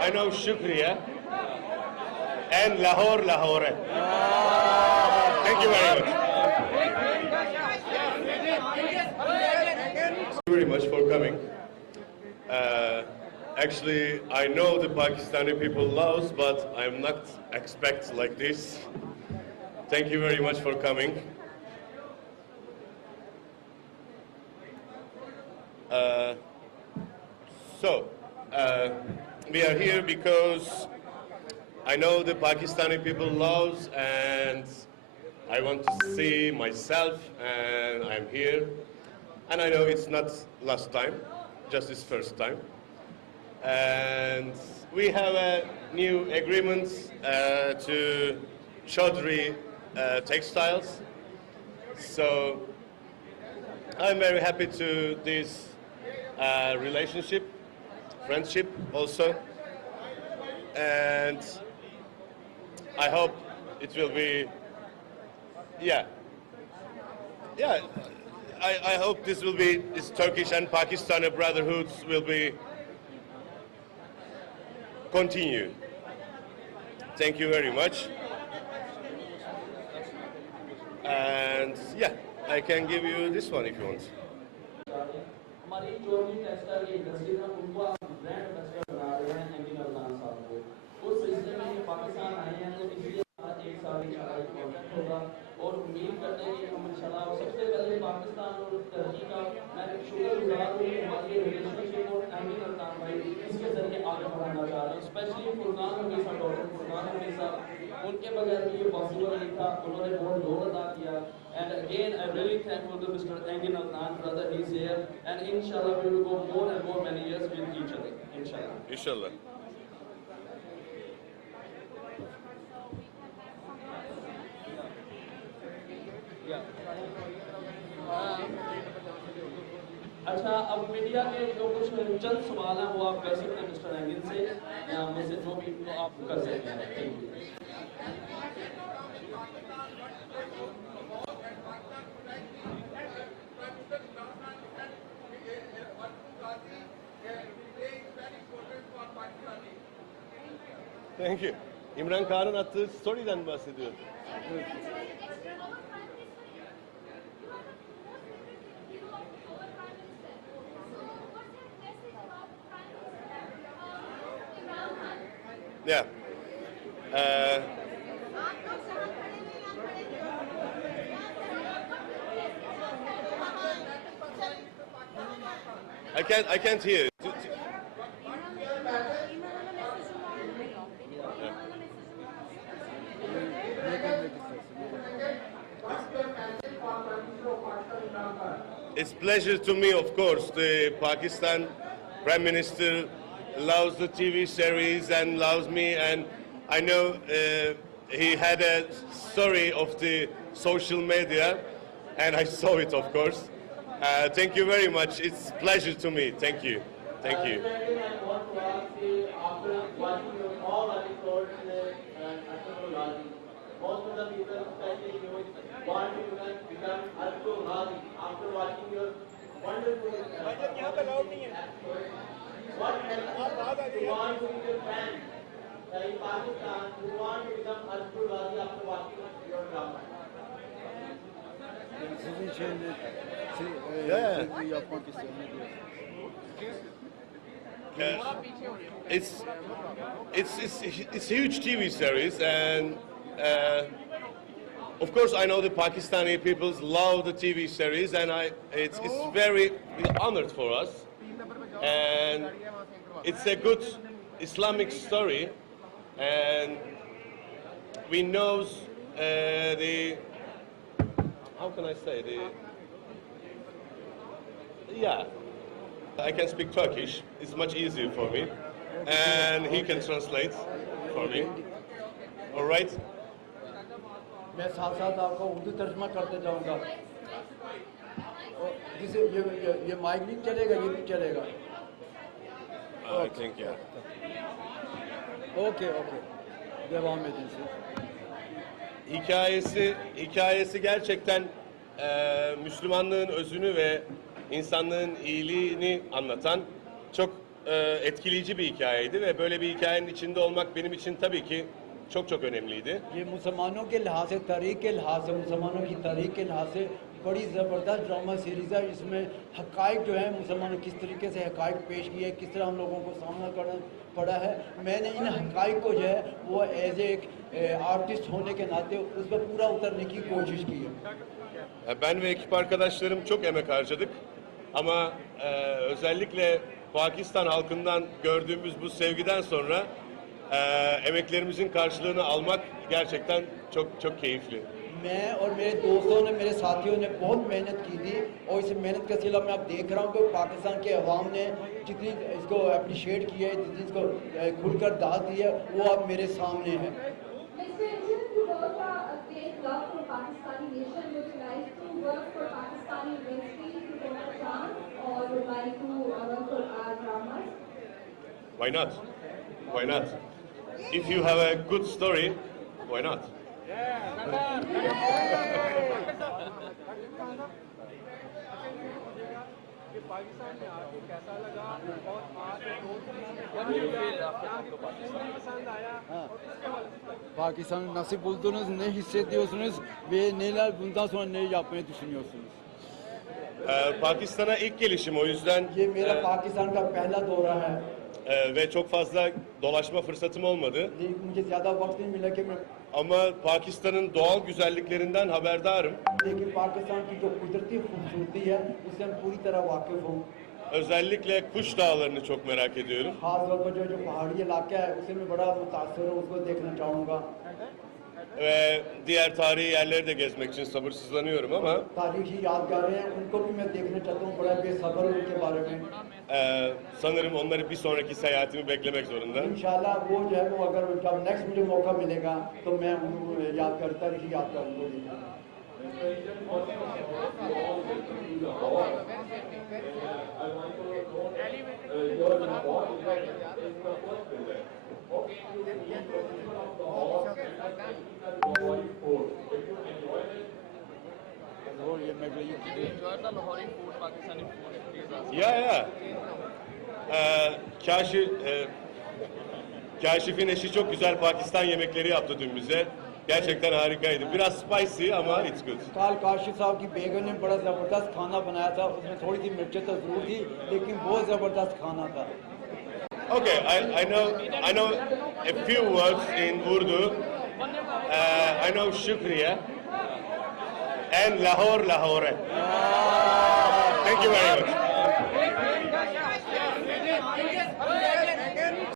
I know Shukriya and Lahore, Lahore. Thank you very much. Thank you very much for coming. Actually, I know the Pakistani people loves, but I'm not expect like this. Thank you very much for coming. We are here because I know the Pakistani people loves, and I want to see myself, and I'm here. And I know it's not last time, just this first time. And we have a new agreement to Chaudhry Textiles. So I'm very happy to this relationship, friendship also. And I hope it will be, I hope this will be, this Turkish and Pakistani brotherhoods will be continue. Thank you very much. And yeah, I can give you this one if you want. हमारी Chaudhary textile की industry में उनको आप brand ambassador बना रहे हैं again Adnan साहब को। उस सिलसिले में ये पाकिस्तान आए हैं तो इसलिए हमारा एक साल इंशाल्लाह कॉन्ट्रैक्ट होगा और उम्मीद करते हैं कि हम इंशाल्लाह सबसे पहले पाकिस्तान और टर्की का मैं शुक्रगुजार हूँ कि हमारी रिलेशनशिप और एंगिन अदनान भाई इसके जरिए आगे बढ़ाना चाह रहे हैं। स्पेशली फुरकान हमीसा डॉक्टर फुरकान हमीसा, उनके बगैर भी ये पॉसिबल नहीं था, उन्होंने बहुत रोल अदा किया। And again, I'm really thankful to Mr. Engin Adnan, brother, he's here. And inshallah, we will go more and more many years with each other. Inshallah. Inshallah. अच्छा, अब मीडिया के जो कुछ चंद सवाल हैं वो आप कर सकते हैं मिस्टर एंगिन से, या में से जो भी तो आप कर सकते हैं। Thank you. Thank you. İmran Kağan'ın attığı story'den bahsediyorum. Yeah. I can't hear. It's pleasure to me, of course. The Pakistan Prime Minister loves the TV series and loves me, and I know he had a story of the social media, and I saw it, of course. Thank you very much. It's pleasure to me. Thank you. Thank you. Most of the people, especially you, want to become Arto Ghazi after watching your wonderful what help you want to be your fan in Pakistan who want to become Arto Ghazi after watching your drama? Sizin şeyiniz, yapmak istiyorum. It's a huge TV series, and of course I know the Pakistani people love the TV series, and it's very honored for us, and it's a good Islamic story, and we know the, how can I say, I can speak Turkish. It's much easier for me, and he can translate for me. All right. मैं साथ साथ आपको उर्दू तर्जमा करते जाऊंगा। जिसे ये mic भी चलेगा, ये भी चलेगा। I think yeah. Okay. Devam edin siz. Hikayesi gerçekten Müslümanlığın özünü ve insanlığın iyiliğini anlatan çok etkileyici bir hikayeydi ve böyle bir hikayenin içinde olmak benim için tabii ki çok çok önemliydi. ये मुसलमानों के लिहाज से, तारीख के लिहाज से, मुसलमानों की तारीख के लिहाज से बड़ी ज़बरदस्त ड्रामा सीरीज़ है। इसमें हक़ाइक़ जो है मुसलमानों किस तरीके से हक़ाइक़ पेश किए, किस तरह हम लोगों को सामना करना पड़ा है। मैंने इन हक़ाइक़ को जो है वो एज एक आर्टिस्ट होने के नाते उस पर पूरा उतरने की कोशिश की है। Ben ve ekip arkadaşlarım çok emek harcadık ama özellikle Pakistan halkından gördüğümüz bu sevgiden sonra emeklerimizin karşılığını almak gerçekten çok çok keyifli. मैं और मेरे दोस्तों ने, मेरे साथियों ने बहुत मेहनत की थी और इस मेहनत का सिला मैं अब देख रहा हूँ कि पाकिस्तान के अवाम ने जितनी इसको अप्रिशिएट किया है, जितनी इसको खुलकर दाद दी है, वो अब मेरे सामने है। Mr. Indian, you work a great love for Pakistani nation. Would you like to work for Pakistani industry to get a chance, or would like to work for our dramas? Why not? Why not? If you have a good story, why not? Pakistan में आके कैसा लगा और आज पसंद आया Pakistan nasıl buldunuz, ne hissediyorsunuz ve neler bundan sonra ne yapmayı düşünüyorsunuz? Pakistan'a ilk gelişim o yüzden ये मेरा पाकिस्तान का पहला दौरा है, ve çok fazla dolaşma fırsatım olmadı. लेकिन मुझे ज़्यादा वक्त नहीं मिला कि मैं, Ama Pakistan'ın doğal güzelliklerinden haberdarım. लेकिन पाकिस्तान की जो कुदरती खूबसूरती है उससे मैं पूरी तरह वाकिफ हूँ। Özellikle Kuş Dağları'nı çok merak ediyorum. खास तौर पर जो पहाड़ी इलाका है उससे मैं बड़ा मुतासर हूँ, उसको देखना चाहूँगा। Ve diğer tarihi yerleri de gezmek için sabırsızlanıyorum ama तारीखी यादगारें हैं उनको भी मैं देखना चाहता हूँ, बड़ा बेसब्र हूँ उनके बारे में। sanırım onları bir sonraki seyahatimi beklemek zorunda. इंशाल्लाह वो जो है वो अगर जब नेक्स्ट मुझे मौका मिलेगा तो मैं उनको याद करता रही, याद करूँगा। enjoyed the Lahori food, Pakistani food. Please ask. Ya. Kaşif'in eşi çok güzel Pakistan yemekleri yaptı dün bize. Gerçekten harikaydı. Biraz spicy ama it's good. काल काशिफ साहब की बेगम ने बड़ा ज़बरदस्त खाना बनाया था, उसमें थोड़ी सी मिर्चें तो ज़रूर थी लेकिन बहुत ज़बरदस्त खाना था। Okay, I know a few words in Urdu. I know shukriya and Lahore. Thank you very much.